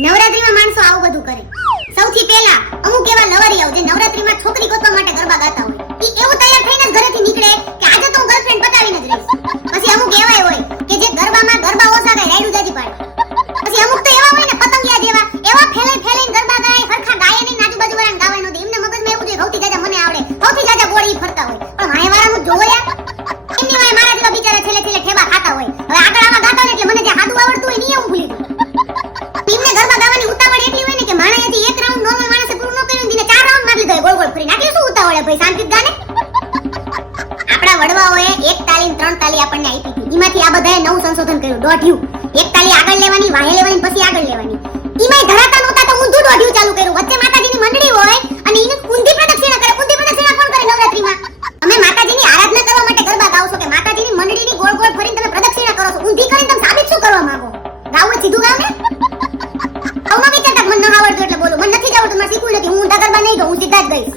નવરાત્રીમાં માણસો આવું બધું કરે. સૌથી પહેલા અમુક એવા લવારિયાઓ જે નવરાત્રીમાં છોકરી ગોતવા માટે ગરબા ગાતા હોય, ઈ એવું તૈયાર થઈને જ ઘરેથી નીકળે કે આજે તો હું ગર્લફ્રેન્ડ પટાવીને જ રહીશ. પછી અમુક એવા હોય કે જે ગરબામાં ગરબા ઓસા ગાય, રાયડું જાજી પાડે. પછી અમુક તો એવા હોય ને પતંગિયા જેવા, એવા ફેલાઈને ગરબા ગાય, હરખા ગાય નહીં, આજુબાજુ વાળાને ગાવાય નહોતી. એમને મગજમાં એવું છે સૌથી જાજા મને આવડે, સૌથી જાજા બોડી ફરતા હોય. પણ વાય વાળાનું જોવો યાર, એમની વાય મારા જેવા બિચારા છેલ્લે ઠેબા ખાતા હોય. હવે આગળ આવા ગાતા હોય એટલે મને જે હાદું આવડતું હોય ની એવું ભૂલી ગયું. એમને ગરબા ગાવાની ઉતાવળ એટલી હોય ને કે માણસથી એક રાઉન્ડ નોર્મલ માણસે પૂરું ન કર્યું દીને 4 રાઉન્ડ મારી લીધો ગોળ ગોળ ફરીને. આટલી શું ઉતાવળ હે ભાઈ, શાંતિથી ગાને. આપણા વડવાઓએ એક તાલી 3 તાલી આપણને આપી હતી. એમાંથી આ બધાએ નવું સંશોધન કર્યું, દોઢિયું. એક તાલી આગળ લેવાની, વાહે લેવાની, પછી આગળ લેવાની. ઈમાંય ધરાતા નહોતા તો ઊંધું દોઢિયું ચાલુ કર્યું. વચ્ચે માતાજીની મંડળી હોય અને ઈને ઊંધી પ્રદક્ષિણા કરે. ઊંધી પ્રદક્ષિણા કોણ કરે નવરાત્રીમાં? અમે માતાજીની આરાધના કરવા માટે ગરબા ગાવ છો કે માતાજીની મંડળીની ગોળ ગોળ ફરીને તમે પ્રદક્ષિણા કરો છો? ઊંધી કરીને તમે સાબિત શું કરવા માંગો? ગાવું સીધું ગાવ ને. આવું વિચારતા મને ન આવડતું એટલે બોલું. મને નથી આવડતું, મારે શીખવું નથી. હું ઊંધા ગરબા નહીં ગાઉં, હું સીધા જ ગઈશ.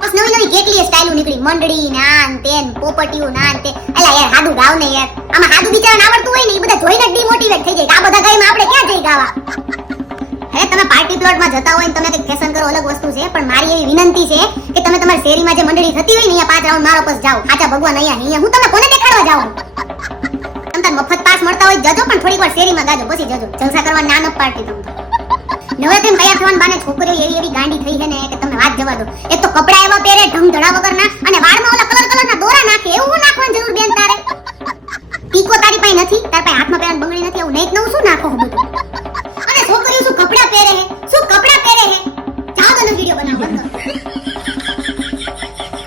બસ નવી કેટલી સ્ટાઈલો નીકળી, મંડળી નાન તેન પોપટીયું નાન તે. એલા યાર હાદું ગાવ ને યાર. આમાં હાદું બિચારાને આવડતું હોય ને એ બધા જોઈને ડિમોટિવેટ થઈ જાય. આ બધા ગાયમાં આપણે ક્યાં જઈ ગાવા? હે તમે પાર્ટી પ્લોટમાં જતા હોય ને તમે કંઈક ફેશન કરો અલગ વસ્તુ છે, પણ મારી એવી વિનંતી છે કે તમે તમારી શેરીમાં જે મંડળી થતી હોય ને અહીંયા 5 રાઉન્ડ મારો બસ જાઓ. આચા ભગવાન અહીંયા હું તમને કોને દેખાડવા જાઉં? તમને મફત પાસ મળતા હોય જજો, પણ થોડીક વાર શેરીમાં ગાજો પછી જજો. જલસા કરવા ના ન પાડતી તમને. નવરાત્રીમાં તૈયાર થવાના બાને છોકરીઓ એવી ગાંડી થઈ છે ને કે તમને વાત જવા દો. એક તો કપડા એવા પહેરે ઢંગધડા વગરના, અને વાળમાં ઓલા કલરના દોરા નાખે. એવું નાખવાની જરૂર બેન તારે? ટીકો તારી પાસે નથી, તાર પાસે હાથમાં પહેરવાની બંગડી નથી, એવું નહીં નવું શું નાખો બધું? અને છોકરીઓ શું કપડા પહેરે છે, શું કપડા પહેરે છે? જાઓ તો વિડિયો બનાવો.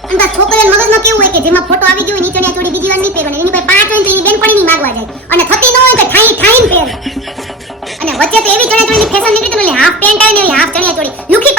અને બસ છોકરીઓના મગજમાં કેવું હોય કે જેમાં ફોટો આવી ગયો હોય નીચેની ચોડી બીજી વાર નહીં પહેરવાની. એની પાસે 5 હોય તો એની બેનપણી નહીં માંગવા જાય, અને થતી ન હોય તો ઠાઈને પહેરે. અને વચ્ચે તો એવી ચણિયાચોળીની ફેશન નીકળી તો હાફ પેન્ટ આવે ને એવી હાફ ચણિયાચોળી લુખી